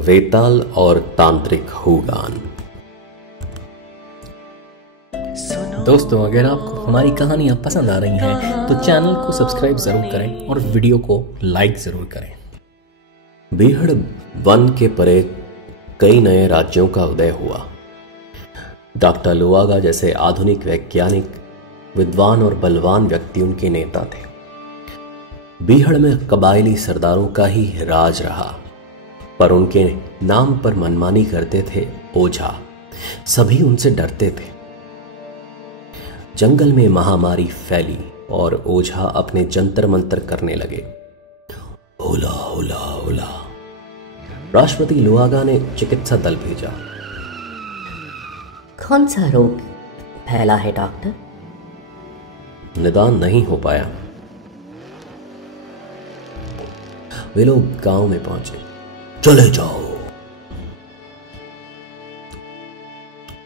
वेताल और तांत्रिक हुगान। दोस्तों, अगर आपको हमारी कहानियाँ पसंद आ रही हैं तो चैनल को सब्सक्राइब जरूर करें और वीडियो को लाइक जरूर करें। बीहड़ वन के परे कई नए राज्यों का उदय हुआ। डॉक्टर लुआगा जैसे आधुनिक वैज्ञानिक, विद्वान और बलवान व्यक्ति उनके नेता थे। बीहड़ में कबायली सरदारों का ही राज रहा, पर उनके नाम पर मनमानी करते थे ओझा। सभी उनसे डरते थे। जंगल में महामारी फैली और ओझा अपने जंतर मंतर करने लगे। होला होला होला। राष्ट्रपति लुआगा ने चिकित्सा दल भेजा। कौन सा रोग फैला है डॉक्टर? निदान नहीं हो पाया। वे लोग गांव में पहुंचे। चले जाओ।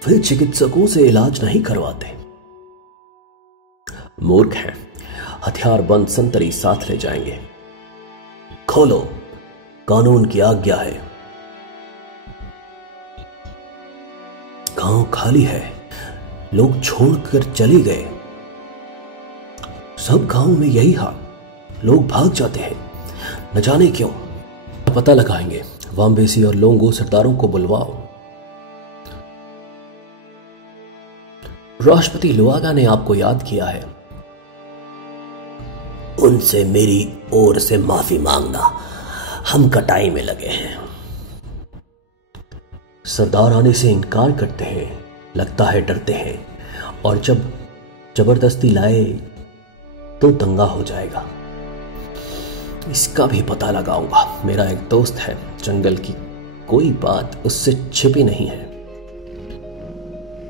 वे चिकित्सकों से इलाज नहीं करवाते। मूर्ख हैं। हथियार बंद संतरी साथ ले जाएंगे। खोलो, कानून की आज्ञा है। गांव खाली है, लोग छोड़कर चले गए। सब गांव में यही हाल, लोग भाग जाते हैं, न जाने क्यों। पता लगाएंगे। वामबेसी और लोंगो सरदारों को बुलवाओ। राष्ट्रपति लुआगा ने आपको याद किया है। उनसे मेरी ओर से माफी मांगना, हम कटाई में लगे हैं। सरदार आने से इनकार करते हैं, लगता है डरते हैं, और जब जबरदस्ती लाए तो दंगा हो जाएगा। इसका भी पता लगाऊंगा। मेरा एक दोस्त है, जंगल की कोई बात उससे छिपी नहीं है।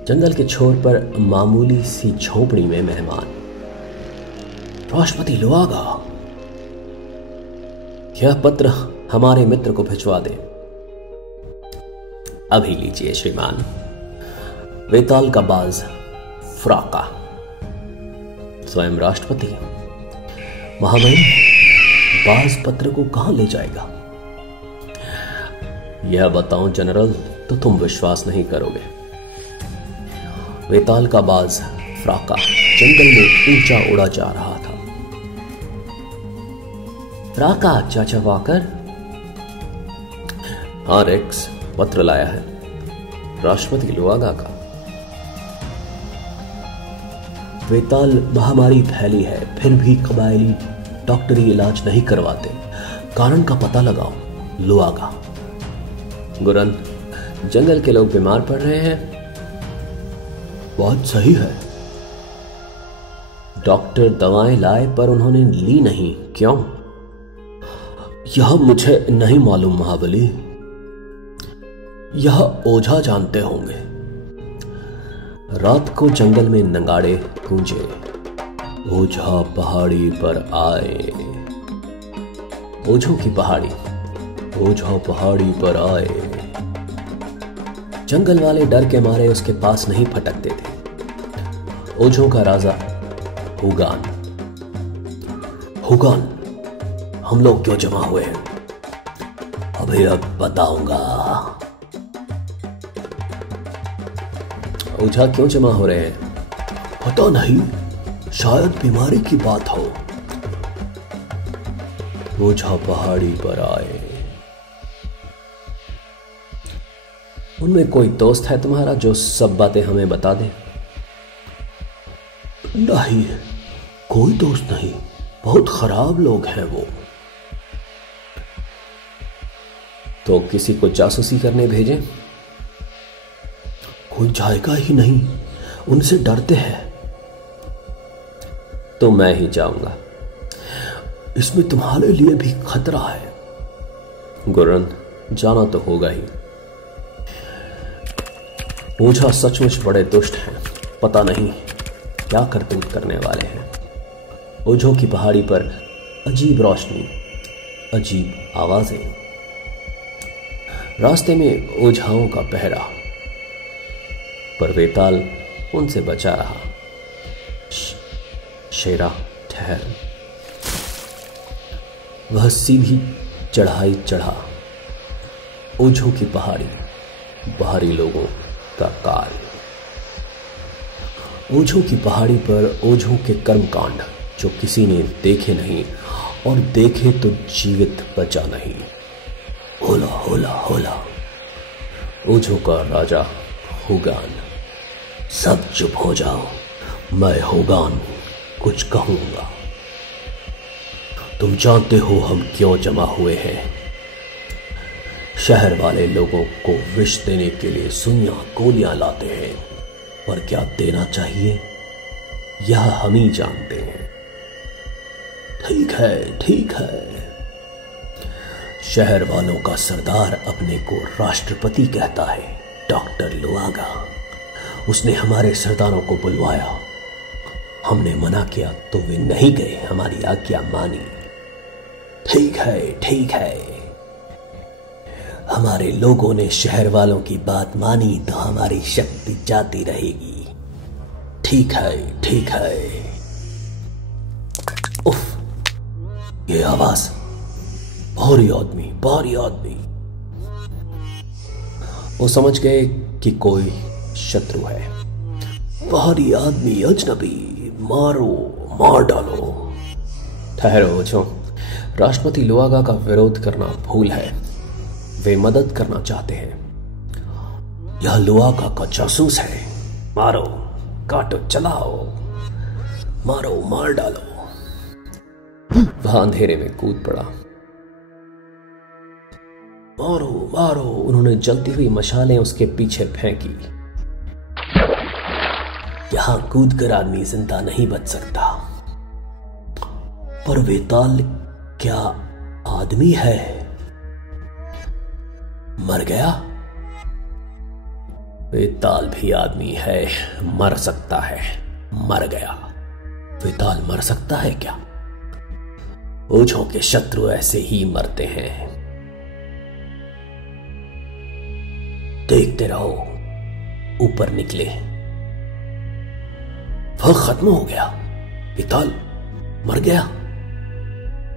जंगल के छोर पर मामूली सी झोपड़ी में मेहमान। राष्ट्रपति लुआगा, यह पत्र हमारे मित्र को भिजवा दे। अभी लीजिए श्रीमान। वेताल का बाज फ्राका। स्वयं राष्ट्रपति। महामहिम, बाज पत्र को कहां ले जाएगा? यह बताऊं जनरल तो तुम विश्वास नहीं करोगे। वेताल का बाज फ्राका जंगल में ऊंचा उड़ा जा रहा था। फ्राका चाचा वाकर? हाँ रेक्स, पत्र लाया है राष्ट्रपति लुआगा का। वेताल महामारी फैली है, फिर भी कबायली डॉक्टरी इलाज नहीं करवाते। कारण का पता लगाओ। लुआगा। गुरन, जंगल के लोग बीमार पड़ रहे हैं। बात सही है। डॉक्टर दवाएं लाए पर उन्होंने ली नहीं। क्यों? यह मुझे नहीं मालूम महाबली। यह ओझा जानते होंगे। रात को जंगल में नगाड़े गूंजे। ओझा पहाड़ी पर आए। ओझों की पहाड़ी। ओझा पहाड़ी पर आए। जंगल वाले डर के मारे उसके पास नहीं फटकते थे। ओझों का राजा हुगान। हुगान, हम लोग क्यों जमा हुए हैं? अभी अब बताऊंगा। ओझा क्यों जमा हो रहे हैं? पता नहीं, शायद बीमारी की बात हो। ओझा पहाड़ी पर आए। उनमें कोई दोस्त है तुम्हारा जो सब बातें हमें बता दे? नहीं, कोई दोस्त नहीं। बहुत खराब लोग हैं वो। तो किसी को जासूसी करने भेजें? कोई जाएगा ही नहीं, उनसे डरते हैं। तो मैं ही जाऊंगा। इसमें तुम्हारे लिए भी खतरा है। गुरन, जाना तो होगा ही। ओझा सचमुच बड़े दुष्ट हैं। पता नहीं क्या करतूत करने वाले हैं। ओझों की पहाड़ी पर अजीब रोशनी, अजीब आवाजें। रास्ते में ओझाओं का पहरा, पर वेताल उनसे बचा रहा। शेरा, ठहर। वह सीधी चढ़ाई चढ़ा। ओझों की पहाड़ी, बाहरी लोगों का काल। ओझों की पहाड़ी पर ओझों के कर्मकांड जो किसी ने देखे नहीं, और देखे तो जीवित बचा नहीं। होला होला होला। ओझों का राजा होगान। सब चुप हो जाओ, मैं होगान कुछ कहूंगा। तुम जानते हो हम क्यों जमा हुए हैं? शहर वाले लोगों को विष देने के लिए सुइयां गोलियां लाते हैं, पर क्या देना चाहिए यह हम ही जानते हैं। ठीक है, ठीक है। शहर वालों का सरदार अपने को राष्ट्रपति कहता है, डॉक्टर लुआगा। उसने हमारे सरदारों को बुलवाया, हमने मना किया तो वे नहीं गए, हमारी आज्ञा मानी। ठीक है, ठीक है। हमारे लोगों ने शहर वालों की बात मानी तो हमारी शक्ति जाती रहेगी। ठीक है, ठीक है। उफ, ये आवाज, भारी आदमी, भारी आदमी। वो समझ गए कि कोई शत्रु है। भारी आदमी, अजनबी, मारो, मार डालो। ठहरो ओझों, राष्ट्रपति लुआगा का विरोध करना भूल है। वे मदद करना चाहते हैं। यह लुआगा का जासूस है। मारो, काटो, चलाओ, मारो, मार डालो। वह अंधेरे में कूद पड़ा। मारो, मारो। उन्होंने जलती हुई मशालें उसके पीछे फेंकी। यहां कूदकर आदमी जिंदा नहीं बच सकता। पर वेताल क्या आदमी है? मर गया? वेताल भी आदमी है, मर सकता है। मर गया। वेताल मर सकता है क्या? ओझों के शत्रु ऐसे ही मरते हैं। देखते रहो। ऊपर निकले। वह खत्म हो गया। वेताल मर गया।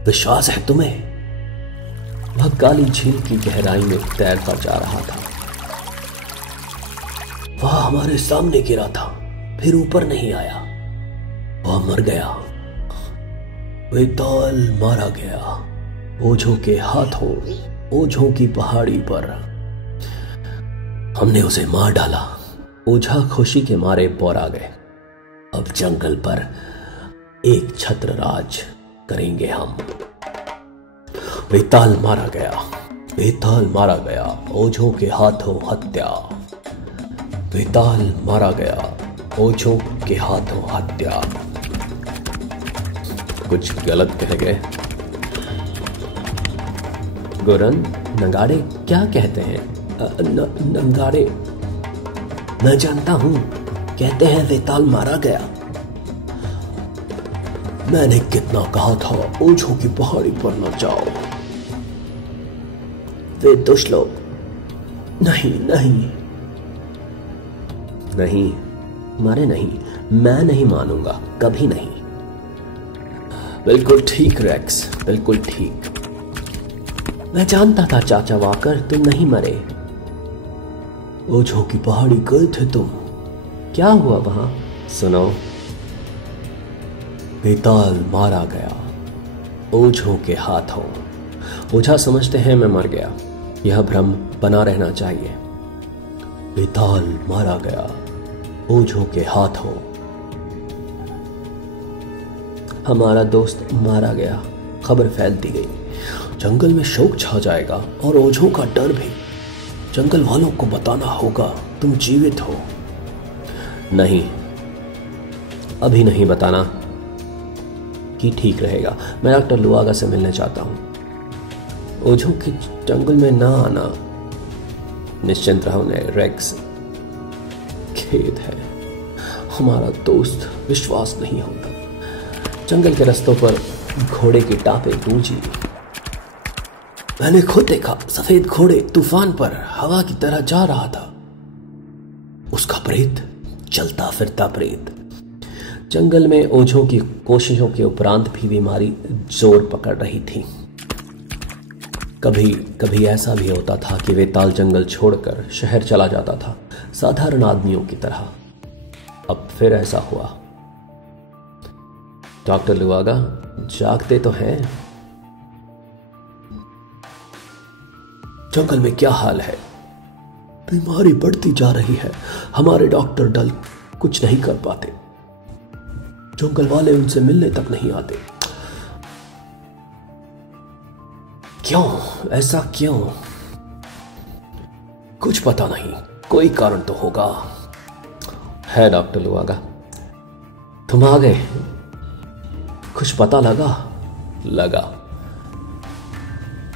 विश्वास है तुम्हें? वह काली झील की गहराई में तैरता जा रहा था। वह हमारे सामने गिरा था, फिर ऊपर नहीं आया। वह मर गया। वेताल मारा गया ओझों के हाथों, ओझों की पहाड़ी पर। हमने उसे मार डाला। ओझा खुशी के मारे बौरा गए। अब जंगल पर एक छत्र राज करेंगे हम। वेताल मारा गया। वेताल मारा गया। ओझों के हाथों हत्या। वेताल मारा गया। ओझों के हाथों हत्या। कुछ गलत कह गए। गुरन, नगाड़े क्या कहते हैं? नगाड़े? मैं जानता हूं, कहते हैं वेताल मारा गया। मैंने कितना कहा था ओझों की पहाड़ी पर न जाओ। वे दुष्ट लोग। नहीं नहीं नहीं, मारे नहीं। मैं नहीं मानूंगा, कभी नहीं। बिल्कुल ठीक रेक्स, बिल्कुल ठीक। मैं जानता था चाचा वाकर, तुम नहीं मरे। ओझों की पहाड़ी गए थे तुम। क्या हुआ वहां? सुनो। वेताल मारा गया ओझों के हाथों। ओझा समझते हैं मैं मर गया। यह भ्रम बना रहना चाहिए। वेताल मारा गया ओझों के हाथों। हमारा दोस्त मारा गया। खबर फैलती गई। जंगल में शोक छा जाएगा और ओझों का डर भी। जंगल वालों को बताना होगा तुम जीवित हो। नहीं, अभी नहीं बताना कि ठीक रहेगा। मैं डॉक्टर लुआगा से मिलने चाहता हूं। ओझों के जंगल में ना आना। निश्चिंत रहो रेक्स। खेद है, हमारा दोस्त विश्वास नहीं होता। जंगल के रास्तों पर घोड़े की टापें गूंजी। मैंने खुद देखा, सफेद घोड़े तूफान पर हवा की तरह जा रहा था। उसका प्रेत, चलता फिरता प्रेत। जंगल में ओझों की कोशिशों के उपरांत भी बीमारी जोर पकड़ रही थी। कभी कभी ऐसा भी होता था कि वेताल जंगल छोड़कर शहर चला जाता था, साधारण आदमियों की तरह। अब फिर ऐसा हुआ। डॉक्टर लुआगा जागते तो हैं? जंगल में क्या हाल है? बीमारी बढ़ती जा रही है। हमारे डॉक्टर दल कुछ नहीं कर पाते। जंगल वाले उनसे मिलने तक नहीं आते। क्यों? ऐसा क्यों? कुछ पता नहीं, कोई कारण तो होगा। है डॉक्टर लुआगा, तुम आ गए। कुछ पता लगा।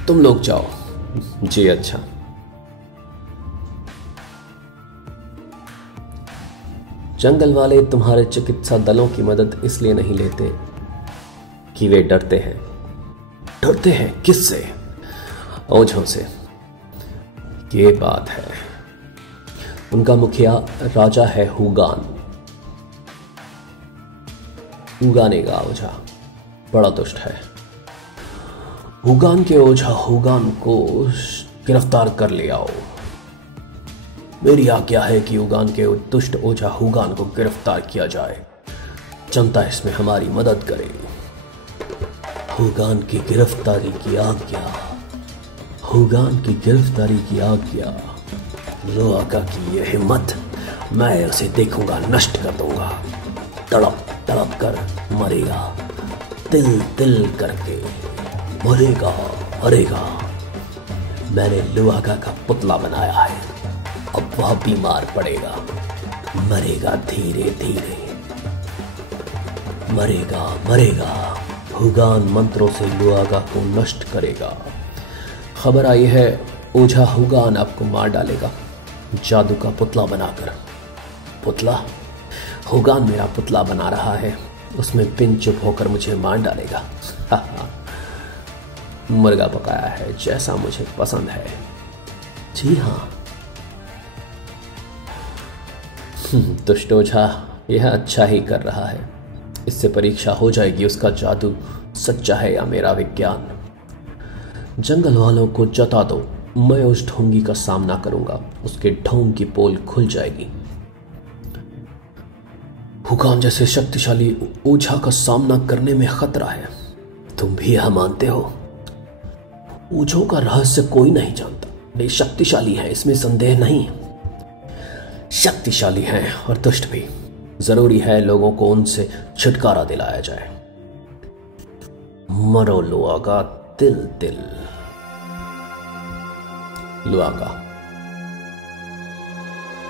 तुम लोग जाओ। जी अच्छा। जंगल वाले तुम्हारे चिकित्सा दलों की मदद इसलिए नहीं लेते कि वे डरते हैं। डरते हैं किससे? ओझों से। ये बात है। उनका मुखिया राजा है हुगान। हुगानेगा ओझा बड़ा दुष्ट है। हुगान के ओझा हुगान को गिरफ्तार कर ले आओ। मेरी आज्ञा है कि हुगान के दुष्ट ओझा हुगान को गिरफ्तार किया जाए। जनता इसमें हमारी मदद करे। हुगान की गिरफ्तारी की आज्ञा। हुगान की गिरफ्तारी की आज्ञा। लुआगा की यह हिम्मत, मैं उसे देखूंगा, नष्ट कर दूंगा। तड़प तड़प कर मरेगा, तिल तिल करके मरेगा। मैंने लुआगा का पुतला बनाया है। अब वह बीमार पड़ेगा, मरेगा धीरे धीरे। मरेगा। हुगान मंत्रों से लुआगा को नष्ट करेगा। खबर आई है ओझा हुगान आपको मार डालेगा, जादू का पुतला बनाकर। पुतला? हुगान मेरा पुतला बना रहा है, उसमें पिन चुप होकर मुझे मार डालेगा। मुर्गा पकाया है जैसा मुझे पसंद है। जी हाँ। दुष्ट ओझा यह अच्छा ही कर रहा है। इससे परीक्षा हो जाएगी उसका जादू सच्चा है या मेरा विज्ञान। जंगल वालों को जता दो, मैं उस ढोंगी का सामना करूंगा। उसके ढोंग की पोल खुल जाएगी। हुगान जैसे शक्तिशाली ओझा का सामना करने में खतरा है। तुम भी यह मानते हो? ओझों का रहस्य कोई नहीं जानता। वे शक्तिशाली हैं, इसमें संदेह नहीं। शक्तिशाली हैं और दुष्ट भी। जरूरी है लोगों को उनसे छुटकारा दिलाया जाए। मरो लुआगा, तिल तिल। लुआगा,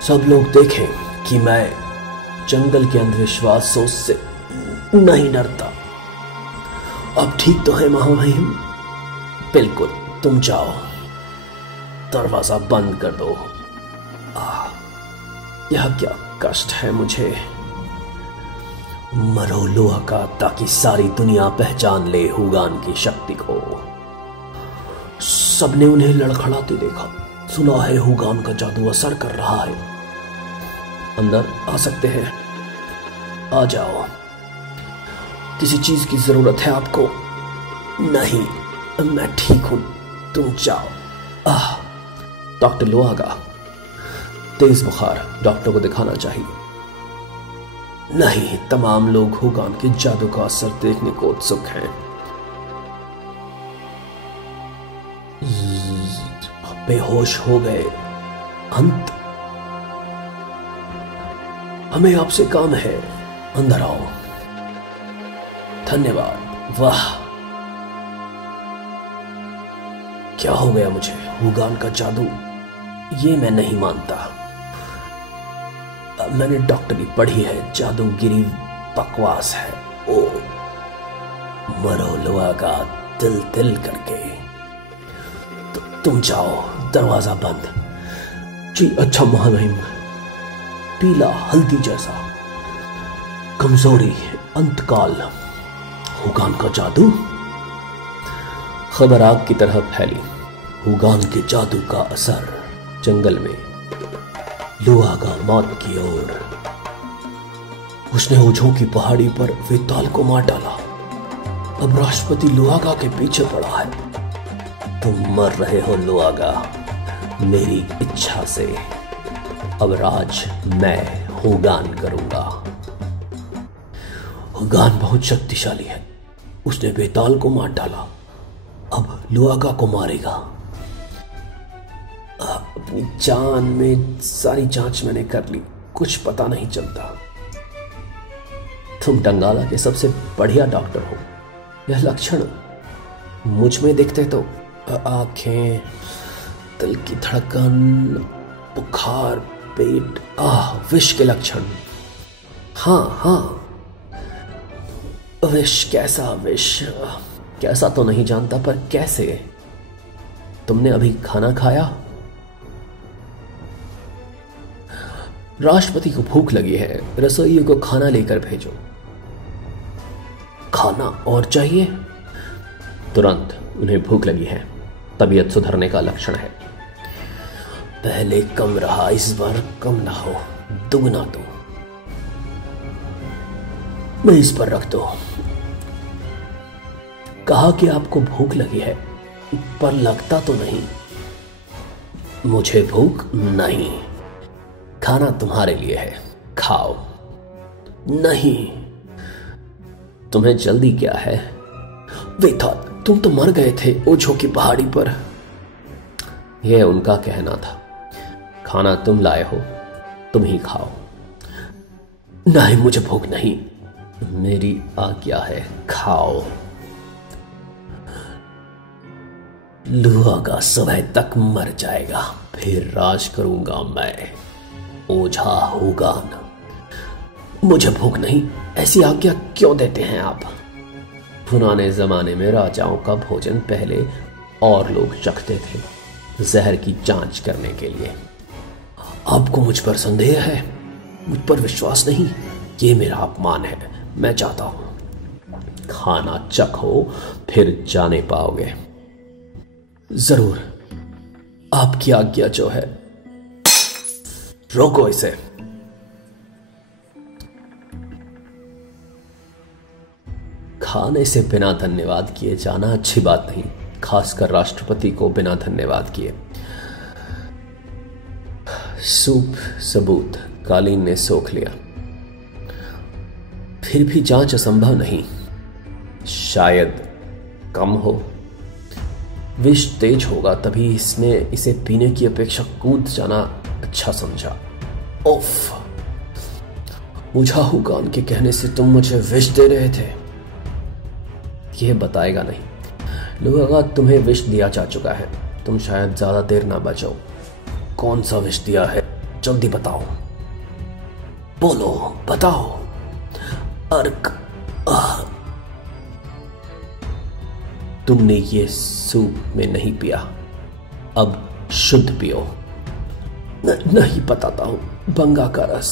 सब लोग देखें कि मैं जंगल के अंधविश्वासों से नहीं डरता। अब ठीक तो है महामहिम? बिल्कुल। तुम जाओ, दरवाजा बंद कर दो। यह क्या कष्ट है मुझे। मरो लुआगा, ताकि सारी दुनिया पहचान ले हुगान की शक्ति को। सबने उन्हें लड़खड़ाते देखा। सुना है हुगान का जादू असर कर रहा है। अंदर आ सकते हैं? आ जाओ। किसी चीज की जरूरत है आपको? नहीं, मैं ठीक हूं, तुम जाओ। डॉक्टर लुआगा, तेज बुखार, डॉक्टर को दिखाना चाहिए। नहीं, तमाम लोग हुगान के जादू का असर देखने को उत्सुक हैं। बेहोश हो गए। अंत? हमें आपसे काम है, अंदर आओ। धन्यवाद। वाह, क्या हो गया मुझे? हुगान का जादू? ये मैं नहीं मानता। मैंने डॉक्टरी पढ़ी है, जादूगिरी बकवास है। ओ मरो लुआगा, तिल तिल करके। तुम जाओ, दरवाजा बंद। जी अच्छा महामहिम। पीला हल्दी जैसा, कमजोरी, अंतकाल, हुगान का जादू। खबर आग की तरह फैली। हुगान के जादू का असर जंगल में। लुआगा मौत की ओर। उसने ओझों की पहाड़ी पर वेताल को मार डाला। अब राष्ट्रपति लुआगा के पीछे पड़ा है। तुम मर रहे हो लुआगा, मेरी इच्छा से। अब राज मैं हुगान करूंगा। हुगान बहुत शक्तिशाली है, उसने बेताल को मार डाला, अब लुआगा को मारेगा। अपनी जान में सारी जांच मैंने कर ली, कुछ पता नहीं चलता। तुम डंगाला के सबसे बढ़िया डॉक्टर हो, यह लक्षण मुझ में दिखते तो आंखें, दिल की धड़कन, बुखार, पेट, विष के लक्षण। हाँ, विष। कैसा विष? कैसा तो नहीं जानता, पर कैसे? तुमने अभी खाना खाया? राष्ट्रपति को भूख लगी है, रसोइयों को खाना लेकर भेजो। खाना और चाहिए? तुरंत, उन्हें भूख लगी है, तबीयत सुधरने का लक्षण है। पहले कम रहा, इस बार कम ना हो, दुगना दो। मैं इस पर रख दो। कहा कि आपको भूख लगी है, पर लगता तो नहीं। मुझे भूख नहीं, खाना तुम्हारे लिए है, खाओ। नहीं, तुम्हें जल्दी क्या है? वेताल, तुम तो मर गए थे ओझो की पहाड़ी पर। यह उनका कहना था। खाना तुम लाए हो, तुम ही खाओ। नहीं, मुझे भूख नहीं, मेरी आज्ञा है, खाओ। लुआगा सुबह तक मर जाएगा, फिर राज करूंगा मैं, ओझा हुगान। मुझे भूख नहीं, ऐसी आज्ञा क्यों देते हैं आप? पुराने जमाने में राजाओं का भोजन पहले और लोग चखते थे, जहर की जांच करने के लिए। आपको मुझ पर संदेह है, मुझ पर विश्वास नहीं, ये मेरा अपमान है। मैं चाहता हूं खाना चखो, फिर जाने पाओगे। जरूर, आपकी आज्ञा जो है। रोको इसे। खाने से बिना धन्यवाद किए जाना अच्छी बात नहीं, खासकर राष्ट्रपति को बिना धन्यवाद किए। सूप सबूत कालीन ने सोख लिया। फिर भी जांच असंभव नहीं, शायद कम हो। विष तेज होगा, तभी इसने इसे पीने की अपेक्षा कूद जाना अच्छा समझा। ओफ, ओझा हुगान के कहने से तुम मुझे विष दे रहे थे? यह बताएगा नहीं। लुआगा, तुम्हें विष दिया जा चुका है, तुम शायद ज्यादा देर ना बचो। कौन सा विष दिया है? जल्दी बताओ, बोलो, बताओ। अर्क, तुमने ये सूप में नहीं पिया, अब शुद्ध पियो। नहीं बताता हूं, बंगा का रस।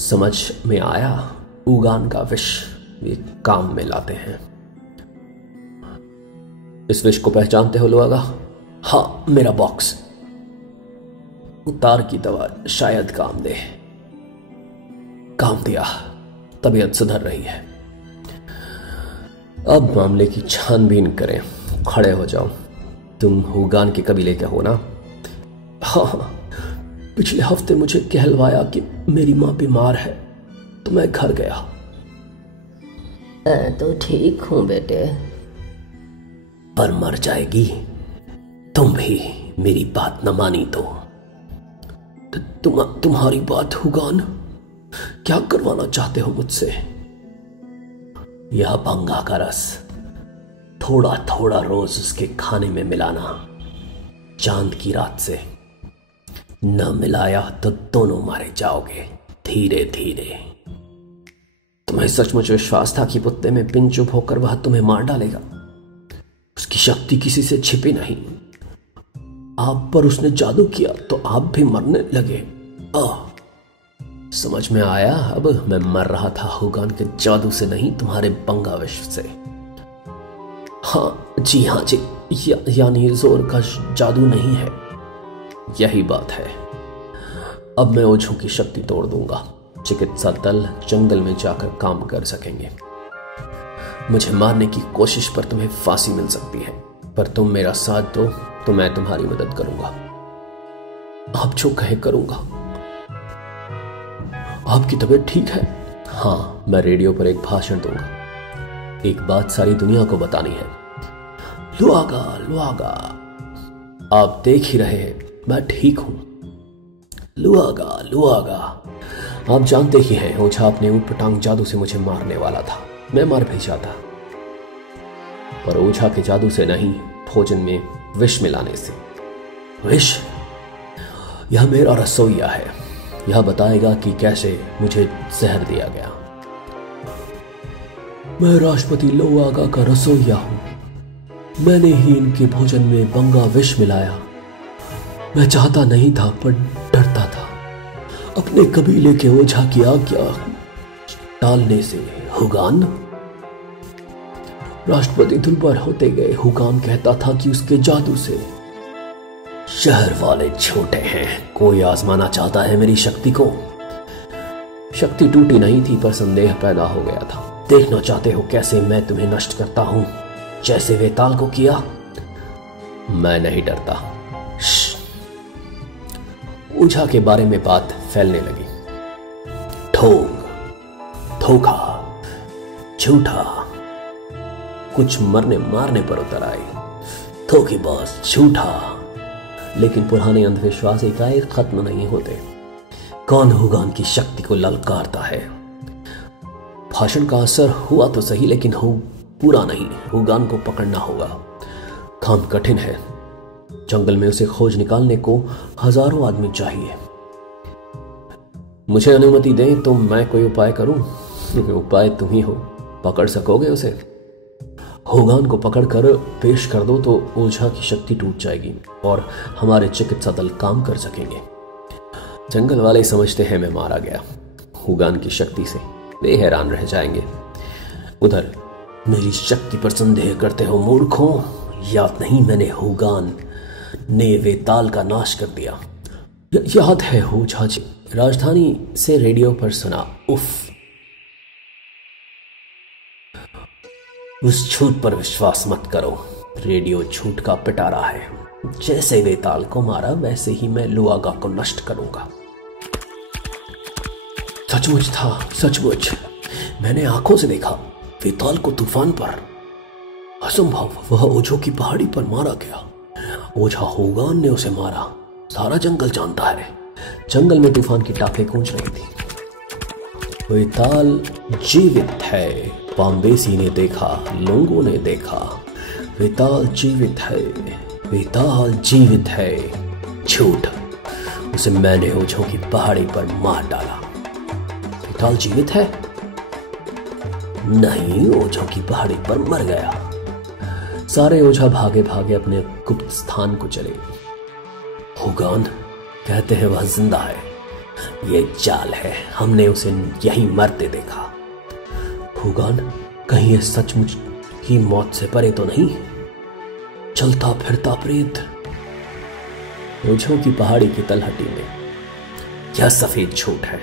समझ में आया, उगान का विष वे काम में लाते हैं। इस विष को पहचानते हो लुआगा? हाँ, मेरा बॉक्स। उतार की दवा शायद काम दे। काम दिया, तबीयत सुधर रही है। अब मामले की छानबीन करें। खड़े हो जाओ। तुम हुगान के कबीले के हो ना? हाँ, पिछले हफ्ते मुझे कहलवाया कि मेरी मां बीमार है, तो मैं घर गया। तो ठीक हूं बेटे, पर मर जाएगी। तुम भी मेरी बात न मानी तो तुम्हारी बात हुगान, क्या करवाना चाहते हो मुझसे? यह बंगा का रस थोड़ा थोड़ा रोज उसके खाने में मिलाना, चांद की रात से। न मिलाया तो दोनों मारे जाओगे धीरे धीरे। तुम्हें सचमुच विश्वास था कि पुत्ते में पिन चुप होकर वह तुम्हें मार डालेगा? उसकी शक्ति किसी से छिपी नहीं। आप पर उसने जादू किया तो आप भी मरने लगे। समझ में आया। अब मैं मर रहा था हुगान के जादू से नहीं, तुम्हारे बंगा विष से। हाँ जी, यानी जोर का जादू नहीं है, यही बात है। अब मैं ओझों की शक्ति तोड़ दूंगा, चिकित्सा दल जंगल में जाकर काम कर सकेंगे। मुझे मारने की कोशिश पर तुम्हें फांसी मिल सकती है, पर तुम मेरा साथ दो तो मैं तुम्हारी मदद करूंगा। आप जो कहे करूंगा। आपकी तबीयत ठीक है? हाँ, मैं रेडियो पर एक भाषण दूंगा। एक बात सारी दुनिया को बतानी है। लुआगा लुआगा, आप देख ही रहे हैं मैं ठीक हूं। लुआगा लुआगा, आप जानते ही हैं ओझा अपने ऊटपटांग जादू से मुझे मारने वाला था। मैं मर भी जाता, पर ओझा के जादू से नहीं, भोजन में विष मिलाने से। विष? यह मेरा रसोइया है, यह बताएगा कि कैसे मुझे जहर दिया गया। मैं राष्ट्रपति लुआगा का रसोइया हूं। मैंने ही इनके भोजन में बंगा विष मिलाया। मैं चाहता नहीं था पर डरता था अपने कबीले के ओझा की आज्ञा टालने से। हुगान? राष्ट्रपति दुर्बल होते गए। हुगान कहता था कि उसके जादू से। शहर वाले छोटे हैं, कोई आजमाना चाहता है मेरी शक्ति को। शक्ति टूटी नहीं थी पर संदेह पैदा हो गया था। देखना चाहते हो कैसे मैं तुम्हें नष्ट करता हूं, जैसे वेताल को किया? मैं नहीं डरता। ओझा के बारे में बात फैलने लगी। ढोंग, धोखा, झूठा, कुछ मरने मारने पर उतर आए। धोखेबाज, झूठा। लेकिन पुराने अंधविश्वास एकाएक खत्म नहीं होते। कौन हुगान की शक्ति को ललकारता है? भाषण का असर हुआ तो सही, लेकिन पूरा नहीं। हुगान को पकड़ना होगा। काम कठिन है। जंगल में उसे खोज निकालने को हजारों आदमी चाहिए। मुझे अनुमति दें तो मैं कोई उपाय करूं? उपाय तुम ही हो। पकड़ सकोगे उसे? हुगान को पकड़कर पेश कर दो तो ओझा की शक्ति टूट जाएगी और हमारे चिकित्सा दल काम कर सकेंगे। जंगल वाले समझते हैं मैं मारा गया हुगान की शक्ति से। वे हैरान रह जाएंगे। उधर मेरी शक्ति पर संदेह करते हो मूर्खों? याद नहीं मैंने हुगान ने वेताल का नाश कर दिया? याद है ओझा जी, राजधानी से रेडियो पर सुना। उफ, उस झूठ पर विश्वास मत करो। रेडियो झूठ का पिटारा है। जैसे वेताल को मारा वैसे ही मैं लुआगा को नष्ट करूंगा। सचमुच था, सचमुच। मैंने आंखों से देखा वेताल को तूफान पर। असंभव, वह ओझों की पहाड़ी पर मारा गया। ओझा हुगान ने उसे मारा। सारा जंगल जानता है। जंगल में तूफान की टाकें गूंज रही थी। वेताल जीवित है। पाम्बेसी ने देखा, लोगों ने देखा। वेताल जीवित है, वेताल जीवित है। झूठ, उसे मैंने ओझों की पहाड़ी पर मार डाला। वेताल जीवित है? नहीं, ओझों की पहाड़ी पर मर गया। सारे ओझा भागे भागे अपने गुप्त स्थान को चले। हुगान कहते हैं वह जिंदा है। ये चाल है, हमने उसे यहीं मरते देखा। हुगान, कहीं ये सचमुच ही मौत से परे तो नहीं? चलता फिरता प्रेत। ओझों की पहाड़ी की तलहटी में यह सफेद झूठ है।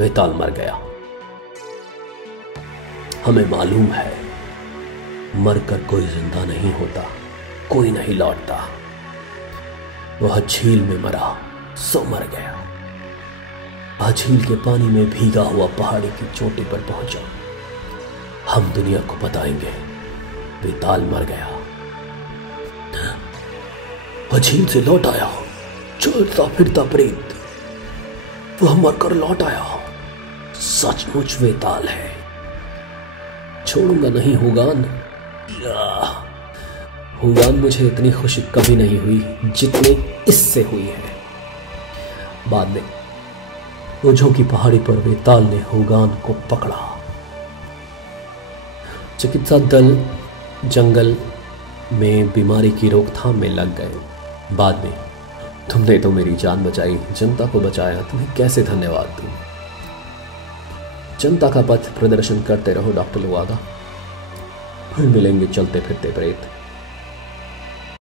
वेताल मर गया। हमें मालूम है मरकर कोई जिंदा नहीं होता, कोई नहीं लौटता। वह झील में मरा सो मर गया। झील के पानी में भीगा हुआ पहाड़ी की चोटी पर पहुंचा। हम दुनिया को बताएंगे वेताल मर गया। वह झील से लौट आया, चलता फिरता प्रेत। वह मरकर लौट आया। सचमुच वेताल है। छोड़ूंगा नहीं हुगान। हुगान, मुझे इतनी खुशी कभी नहीं हुई जितनी इससे हुई है। बाद में ओझों की पहाड़ी पर वेताल ने हुगान को पकड़ा। चिकित्सा दल जंगल में बीमारी की रोकथाम में लग गए। बाद में तुमने तो मेरी जान बचाई, जनता को बचाया। तुम्हें कैसे धन्यवाद दूं? जनता का पथ प्रदर्शन करते रहो डॉक्टर लुआगा। फिर मिलेंगे चलते फिरते प्रेत।